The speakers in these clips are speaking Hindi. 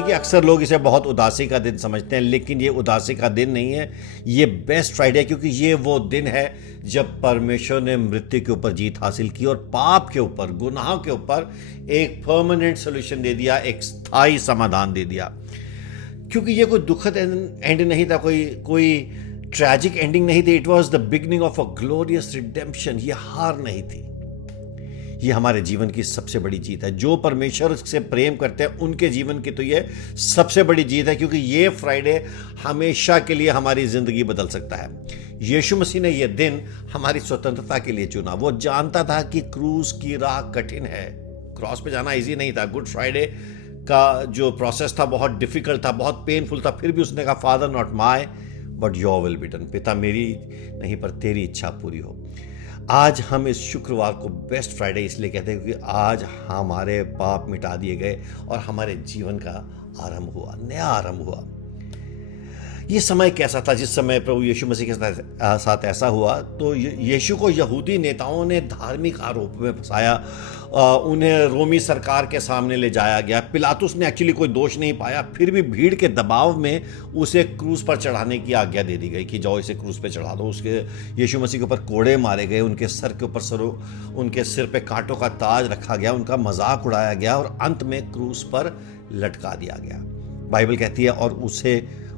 देखिए, अक्सर लोग इसे बहुत उदासी का दिन समझते हैं, लेकिन ये उदासी का दिन नहीं है, ये बेस्ट फ्राइडे है, क्योंकि ये वो दिन है जब परमेश्वर ने मृत्यु के ऊपर जीत हासिल की और पाप के ऊपर, गुनाह के ऊपर एक परमानेंट सोल्यूशन दे दिया, एक स्थायी समाधान दे दिया। क्योंकि ये कोई दुखद एंड नहीं था, कोई ट्रैजिक एंडिंग नहीं थी। It was the beginning of a glorious redemption. ये हार नहीं थी, ये हमारे जीवन की सबसे बड़ी जीत है। जो परमेश्वर से प्रेम करते हैं उनके जीवन की तो ये सबसे बड़ी जीत है, क्योंकि ये फ्राइडे हमेशा के लिए हमारी जिंदगी बदल सकता है। यीशु मसीह ने यह दिन हमारी स्वतंत्रता के लिए चुना। वो जानता था कि क्रूस की राह कठिन है, क्रॉस पे जाना इजी नहीं था। गुड फ्राइडे का जो प्रोसेस था बहुत डिफिकल्ट था, बहुत पेनफुल था। फिर भी उसने कहा, father not my but your will be done. पिता मेरी नहीं पर तेरी इच्छा पूरी हो। आज हम इस शुक्रवार को बेस्ट फ्राइडे इसलिए कहते हैं क्योंकि आज हमारे पाप मिटा दिए गए और हमारे जीवन का आरंभ हुआ, नया आरंभ हुआ। ये समय कैसा था जिस समय प्रभु यीशु मसीह के साथ ऐसा हुआ? तो यीशु को यहूदी नेताओं ने धार्मिक आरोप में फंसाया, उन्हें रोमी सरकार के सामने ले जाया गया। पिलातुस ने एक्चुअली कोई दोष नहीं पाया, फिर भी भीड़ के दबाव में उसे क्रूस पर चढ़ाने की आज्ञा दे दी गई कि जाओ इसे क्रूस पे चढ़ा दो। उसके यीशु मसीह के ऊपर कोड़े मारे गए, उनके सर के ऊपर उनके सिर पे कांटों का ताज रखा गया, उनका मजाक उड़ाया गया और अंत में क्रूस पर लटका दिया गया। बाइबल कहती है और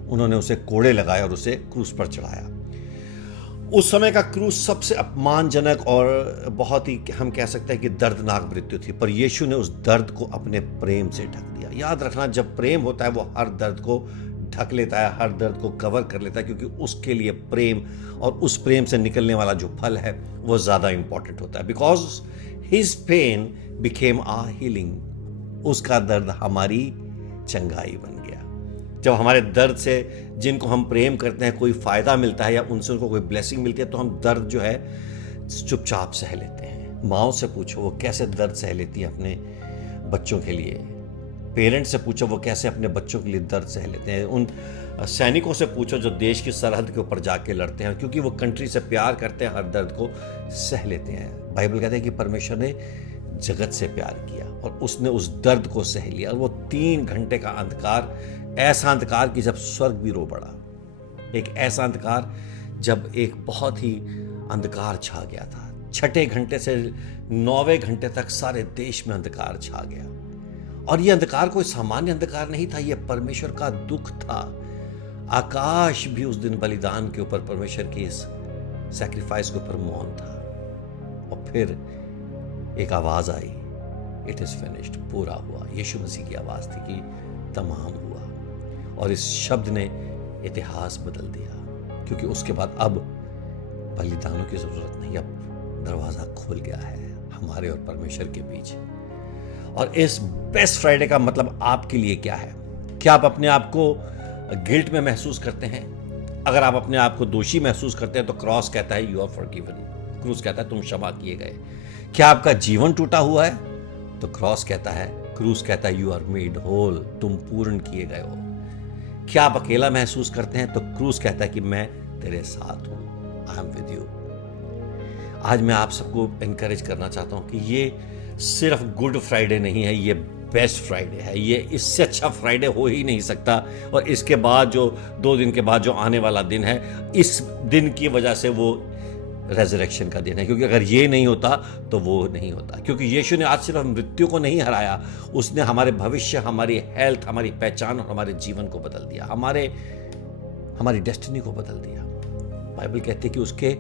उन्होंने उसे कोड़े लगाए और उसे क्रूस पर चढ़ाया। उस समय का क्रूस सबसे अपमानजनक और बहुत ही, हम कह सकते हैं कि दर्दनाक मृत्यु थी, पर यीशु ने उस दर्द को अपने प्रेम से ढक दिया। याद रखना, जब प्रेम होता है वो हर दर्द को ढक लेता है, हर दर्द को कवर कर लेता है, क्योंकि उसके लिए प्रेम और उस प्रेम से निकलने वाला जो फल है वो ज्यादा इंपॉर्टेंट होता है। Because his pain became our healing. उसका दर्द हमारी चंगाई बन गया। जब हमारे दर्द से जिनको हम प्रेम करते हैं कोई फायदा मिलता है या उनसे उनको कोई ब्लेसिंग मिलती है, तो हम दर्द जो है चुपचाप सह लेते हैं। माओ से पूछो वो कैसे दर्द सह लेती है अपने बच्चों के लिए। पेरेंट्स से पूछो वो कैसे अपने बच्चों के लिए दर्द सह लेते हैं। उन सैनिकों से पूछो जो देश की सरहद के ऊपर जाके लड़ते हैं, क्योंकि वो कंट्री से प्यार करते हैं, हर दर्द को सह लेते हैं। बाइबल कहते हैं कि परमेश्वर ने जगत से प्यार किया और उसने उस दर्द को सह लिया। और वो 3 घंटे का अंधकार, ऐसा अंधकार कि जब स्वर्ग भी रो पड़ा, एक ऐसा अंधकार जब एक बहुत ही अंधकार छा गया था। 6ठे घंटे से 9वें घंटे तक सारे देश में अंधकार छा गया। और यह अंधकार कोई सामान्य अंधकार नहीं था, यह परमेश्वर का दुख था। आकाश भी उस दिन बलिदान के ऊपर, परमेश्वर की इस सैक्रिफाइस के ऊपर मौन था। और फिर एक आवाज आई, इट इज फिनिश्ड, पूरा हुआ। यीशु मसीह की आवाज थी कि तमाम हुआ। और इस शब्द ने इतिहास बदल दिया, क्योंकि उसके बाद अब बलिदानों की जरूरत नहीं, अब दरवाजा खुल गया है हमारे और परमेश्वर के बीच। और इस बेस्ट फ्राइडे का मतलब आपके लिए क्या है? क्या आप अपने आप को गिल्ट में महसूस करते हैं? अगर आप अपने आप को दोषी महसूस करते हैं तो क्रॉस कहता है यू आर फॉरगिवन, क्रूस कहता है तुम क्षमा किए गए। क्या आपका जीवन टूटा हुआ है? तो क्रॉस कहता है, क्रूस कहता है यू आर मेड होल, तुम पूर्ण किए गए हो। क्या आप अकेला महसूस करते हैं? तो क्रूस कहता है कि मैं तेरे साथ हूं, आई एम विद यू। आज मैं आप सबको एनकरेज करना चाहता हूं कि ये सिर्फ गुड फ्राइडे नहीं है, ये बेस्ट फ्राइडे है। ये इससे अच्छा फ्राइडे हो ही नहीं सकता। और इसके बाद जो 2 दिन के बाद जो आने वाला दिन है, इस दिन की वजह से वो रेजरेक्शन का दिन है, क्योंकि अगर ये नहीं होता तो वो नहीं होता। क्योंकि यीशु ने आज सिर्फ मृत्यु को नहीं हराया, उसने हमारे भविष्य, हमारी हेल्थ, हमारी पहचान और हमारे जीवन को बदल दिया, हमारी डेस्टिनी को बदल दिया। बाइबल कहती है कि उसके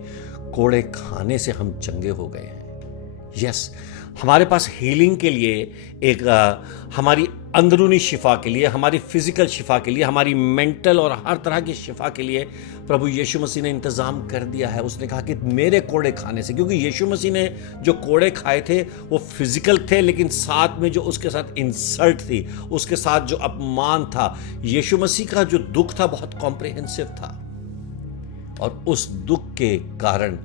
कोड़े खाने से हम चंगे हो गए हैं। यस, हमारे पास हीलिंग के लिए एक हमारी अंदरूनी शिफा के लिए, हमारी फिजिकल शिफा के लिए, हमारी मेंटल और हर तरह की शिफा के लिए प्रभु यीशु मसीह ने इंतजाम कर दिया है। उसने कहा कि मेरे कोड़े खाने से, क्योंकि यीशु मसीह ने जो कोड़े खाए थे वो फिजिकल थे, लेकिन साथ में जो उसके साथ इंसल्ट थी, उसके साथ जो अपमान था, यीशु मसीह का जो दुख था बहुत कॉम्प्रिहेंसिव था। और उस दुख के कारण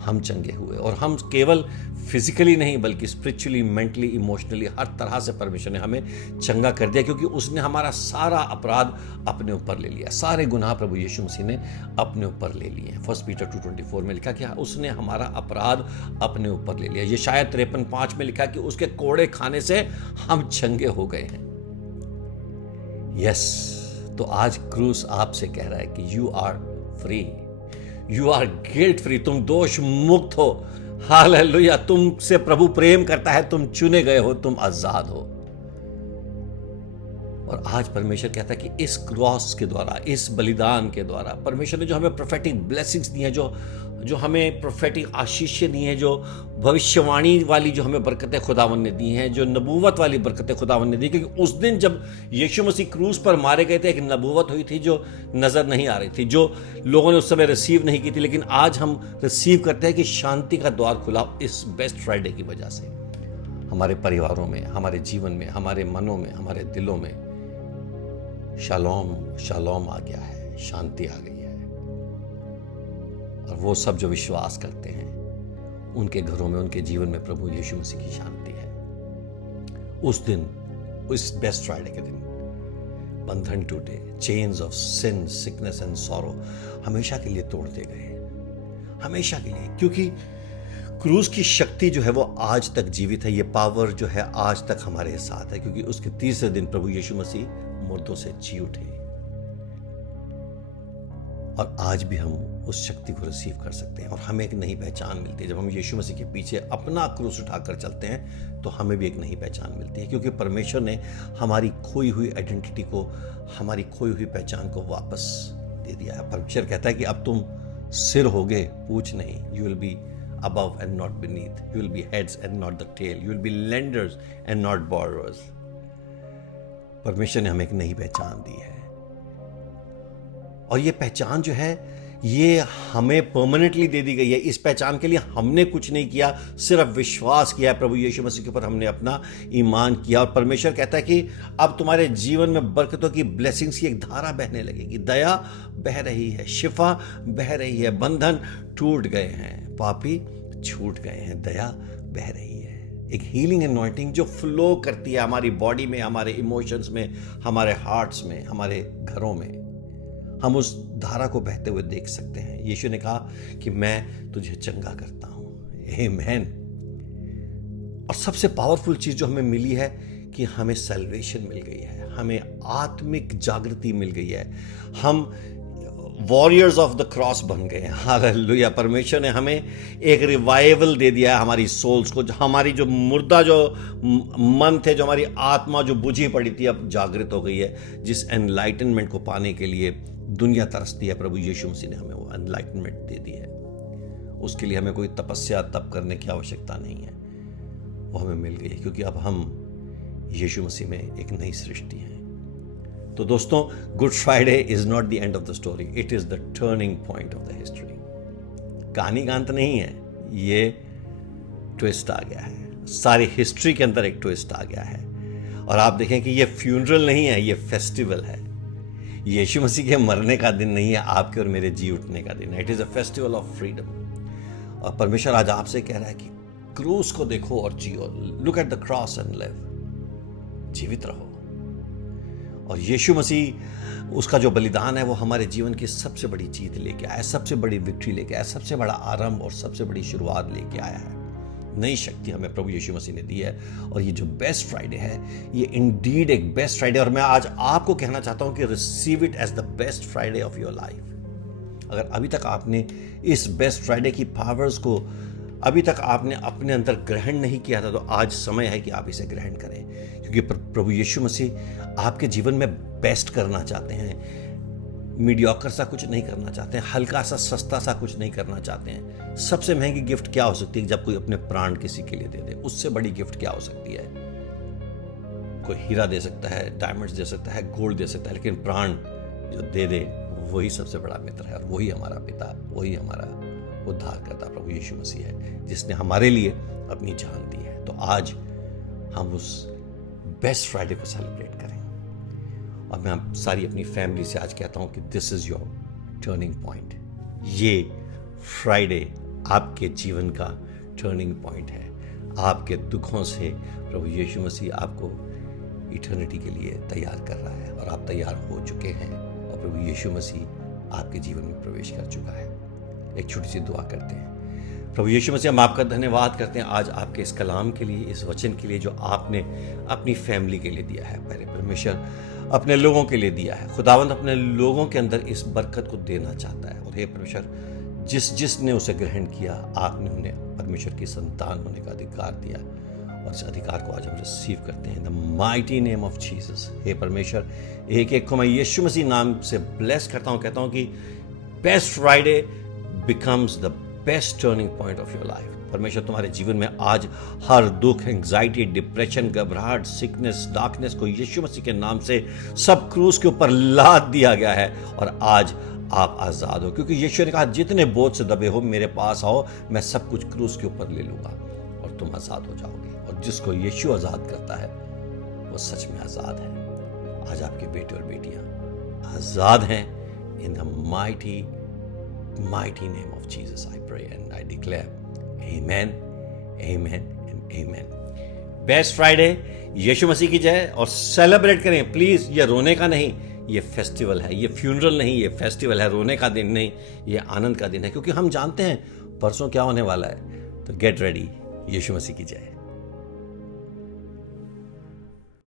हम चंगे हुए। और हम केवल फिजिकली नहीं बल्कि स्पिरिचुअली, मेंटली, इमोशनली, हर तरह से परमेश्वर ने हमें चंगा कर दिया, क्योंकि उसने हमारा सारा अपराध अपने ऊपर ले लिया। सारे गुनाह प्रभु यीशु मसीह ने अपने ऊपर ले लिए हैं। 1 पीटर 2:24 में लिखा कि उसने हमारा अपराध अपने ऊपर ले लिया। ये शायद 53:5 में लिखा कि उसके कोड़े खाने से हम चंगे हो गए हैं। यस, तो आज क्रूस आपसे कह रहा है कि you are free, you are guilt free, तुम दोष मुक्त हो। हालेलुया, तुमसे प्रभु प्रेम करता है, तुम चुने गए हो, तुम आजाद हो। और आज परमेश्वर कहता है कि इस क्रॉस के द्वारा, इस बलिदान के द्वारा परमेश्वर ने जो हमें प्रोफेटिक ब्लेसिंग्स दी हैं, जो हमें प्रोफेटिक आशीष दी हैं, जो भविष्यवाणी वाली जो हमें बरकतें खुदावन ने दी हैं, जो नबूवत वाली बरकतें खुदावन ने दी, क्योंकि उस दिन जब यीशु मसीह क्रूस पर मारे गए थे एक नबूवत हुई थी जो नजर नहीं आ रही थी, जो लोगों ने उस समय रिसीव नहीं की थी, लेकिन आज हम रिसीव करते हैं कि शांति का द्वार खुला इस बेस्ट फ्राइडे की वजह से। हमारे परिवारों में, हमारे जीवन में, हमारे मनों में, हमारे दिलों में शालोम शालोम आ गया है, शांति आ गई है। और वो सब जो विश्वास करते हैं उनके घरों में, उनके जीवन में प्रभु यीशु मसीह की शांति है। उस दिन, उस बेस्ट फ्राइडे के दिन बंधन टूटे, chains of sin, sickness and sorrow हमेशा के लिए तोड़ दिए गए, हमेशा के लिए, क्योंकि क्रूस की शक्ति जो है वो आज तक जीवित है। ये पावर जो है आज तक हमारे साथ है, क्योंकि उसके तीसरे दिन प्रभु यीशु मसीह मुर्दों से जी उठे। और आज भी हम उस शक्ति को रिसीव कर सकते हैं और हमें एक नई पहचान मिलती है। जब हम यीशु मसीह के पीछे अपना क्रूस उठाकर चलते हैं तो हमें भी एक नई पहचान मिलती है, क्योंकि परमेश्वर ने हमारी खोई हुई आइडेंटिटी को, हमारी खोई हुई पहचान को वापस दे दिया है। परमेश्वर कहता है कि अब तुम सिर होगे, पूछ नहीं। You will be above and not beneath. You will be heads and not the tail. You will be lenders and not borrowers. परमेश्वर ने हमें एक नई पहचान दी है, और ये पहचान जो है ये हमें परमानेंटली दे दी गई है। इस पहचान के लिए हमने कुछ नहीं किया, सिर्फ विश्वास किया प्रभु यीशु मसीह के ऊपर, हमने अपना ईमान किया। और परमेश्वर कहता है कि अब तुम्हारे जीवन में बरकतों की, ब्लेसिंग्स की एक धारा बहने लगेगी। दया बह रही है, शिफा बह रही है, बंधन टूट गए हैं, पापी छूट गए हैं, दया बह रही है। एक हीलिंग एनॉइंटिंग जो फ्लो करती है हमारी बॉडी में, हमारे इमोशंस में, हमारे हार्ट्स में, हमारे घरों में, हम उस धारा को बहते हुए देख सकते हैं। यीशु ने कहा कि मैं तुझे चंगा करता हूं। आमीन। और सबसे पावरफुल चीज जो हमें मिली है कि हमें सैल्वेशन मिल गई है, हमें आत्मिक जागृति मिल गई है, हम वॉरियर्स ऑफ द क्रॉस बन गए हैं। हालेलुया। परमेश्वर ने हमें एक रिवाइवल दे दिया है हमारी सोल्स को। हमारी जो मुर्दा जो मन थे, जो हमारी आत्मा जो बुझी पड़ी थी, अब जागृत हो गई है। जिस एनलाइटनमेंट को पाने के लिए दुनिया तरसती है, प्रभु यीशु मसीह ने हमें वो एनलाइटनमेंट दे दी है। उसके लिए हमें कोई तपस्या तप करने की आवश्यकता नहीं है, वो हमें मिल गई है, क्योंकि अब हम यीशु मसीह में एक नई सृष्टि हैं। तो दोस्तों, good Friday is not the end of the story, it is the turning point of the history. कहानी का अंत नहीं है, ये ट्विस्ट आ गया है, सारी हिस्ट्री के अंदर एक ट्विस्ट आ गया है। और आप देखें कि ये फ्यूनरल नहीं है, ये फेस्टिवल है। यीशु मसीह के मरने का दिन नहीं है, आपके और मेरे जी उठने का दिन है। It is a festival of freedom. और परमेश्वर आज आपसे कह रहा है कि क्रूस को देखो और जियो। Look at the cross and live. जीवित रहो। और यीशु मसीह, उसका जो बलिदान है वो हमारे जीवन की सबसे बड़ी जीत लेके आया, सबसे बड़ी विक्ट्री लेके आया, सबसे बड़ा आरंभ और सबसे बड़ी शुरुआत लेके आया है। नई शक्ति हमें प्रभु यीशु मसीह ने दी है। और ये जो बेस्ट फ्राइडे है, ये इंडीड एक बेस्ट फ्राइडे। और मैं आज आपको कहना चाहता हूं कि receive it as the best Friday of your life. अगर अभी तक आपने इस बेस्ट फ्राइडे की पावर्स को अभी तक आपने अपने अंदर ग्रहण नहीं किया था, तो आज समय है कि आप इसे ग्रहण करें, क्योंकि प्रभु यीशु मसीह आपके जीवन में बेस्ट करना चाहते हैं। मीडियोकर सा कुछ नहीं करना चाहते हैं, हल्का सा सस्ता सा कुछ नहीं करना चाहते हैं। सबसे महंगी गिफ्ट क्या हो सकती है? जब कोई अपने प्राण किसी के लिए दे दे, उससे बड़ी गिफ्ट क्या हो सकती है? कोई हीरा दे सकता है, डायमंड्स दे सकता है, गोल्ड दे सकता है, लेकिन प्राण जो दे दे वही सबसे बड़ा मित्र है। और वही हमारा पिता, वही हमारा उद्धारकर्ता प्रभु यीशु मसीह है, जिसने हमारे लिए अपनी जान दी है। तो आज हम उस बेस्ट फ्राइडे को सेलिब्रेट करें। और मैं सारी अपनी फैमिली से आज कहता हूं कि this is your turning point. ये फ्राइडे आपके जीवन का टर्निंग पॉइंट है। आपके दुखों से प्रभु यीशु मसीह आपको इटर्निटी के लिए तैयार कर रहा है, और आप तैयार हो चुके हैं, और प्रभु यीशु मसीह आपके जीवन में प्रवेश कर चुका है। एक छोटी सी दुआ करते हैं। प्रभु यीशु मसीह, हम आपका धन्यवाद करते हैं आज आपके इस कलाम के लिए, इस वचन के लिए जो आपने अपनी फैमिली के लिए दिया है। पहले परमेश्वर, अपने लोगों के लिए दिया है। खुदावंद अपने लोगों के अंदर इस बरकत को देना चाहता है। और हे परमेश्वर, जिसने उसे ग्रहण किया, आपने उन्हें परमेश्वर की संतान होने का अधिकार दिया, और इस अधिकार को आज हम रिसीव करते हैं in the mighty name of Jesus. हे परमेश्वर, एक एक को मैं यीशु मसीह नाम से ब्लेस करता हूँ। कहता हूँ कि best Friday becomes the best turning point of your life. परमेश्वर, तुम्हारे जीवन में आज हर दुख, एंग्जाइटी, डिप्रेशन, घबराहट, सिकनेस, डार्कनेस को यीशु मसीह के नाम से सब क्रूस के ऊपर लाद दिया गया है, और आज आप आज़ाद हो, क्योंकि यीशु ने कहा, जितने बोझ से दबे हो मेरे पास आओ, मैं सब कुछ क्रूस के ऊपर ले लूँगा और तुम आज़ाद हो जाओगे। और जिसको यीशु आज़ाद करता है वो सच में आज़ाद है। आज आपके बेटे और बेटियां आज़ाद हैं। In the mighty name of Jesus I pray and I declare amen, amen and amen. Best Friday, यीशु मसीह की जय। और सेलिब्रेट करें प्लीज़। ये रोने का नहीं, ये फेस्टिवल है। ये फ्यूनरल नहीं, ये फेस्टिवल है। रोने का दिन नहीं, ये आनंद का दिन है, क्योंकि हम जानते हैं परसों क्या होने वाला है। तो गेट रेडी। यीशु मसीह की जय।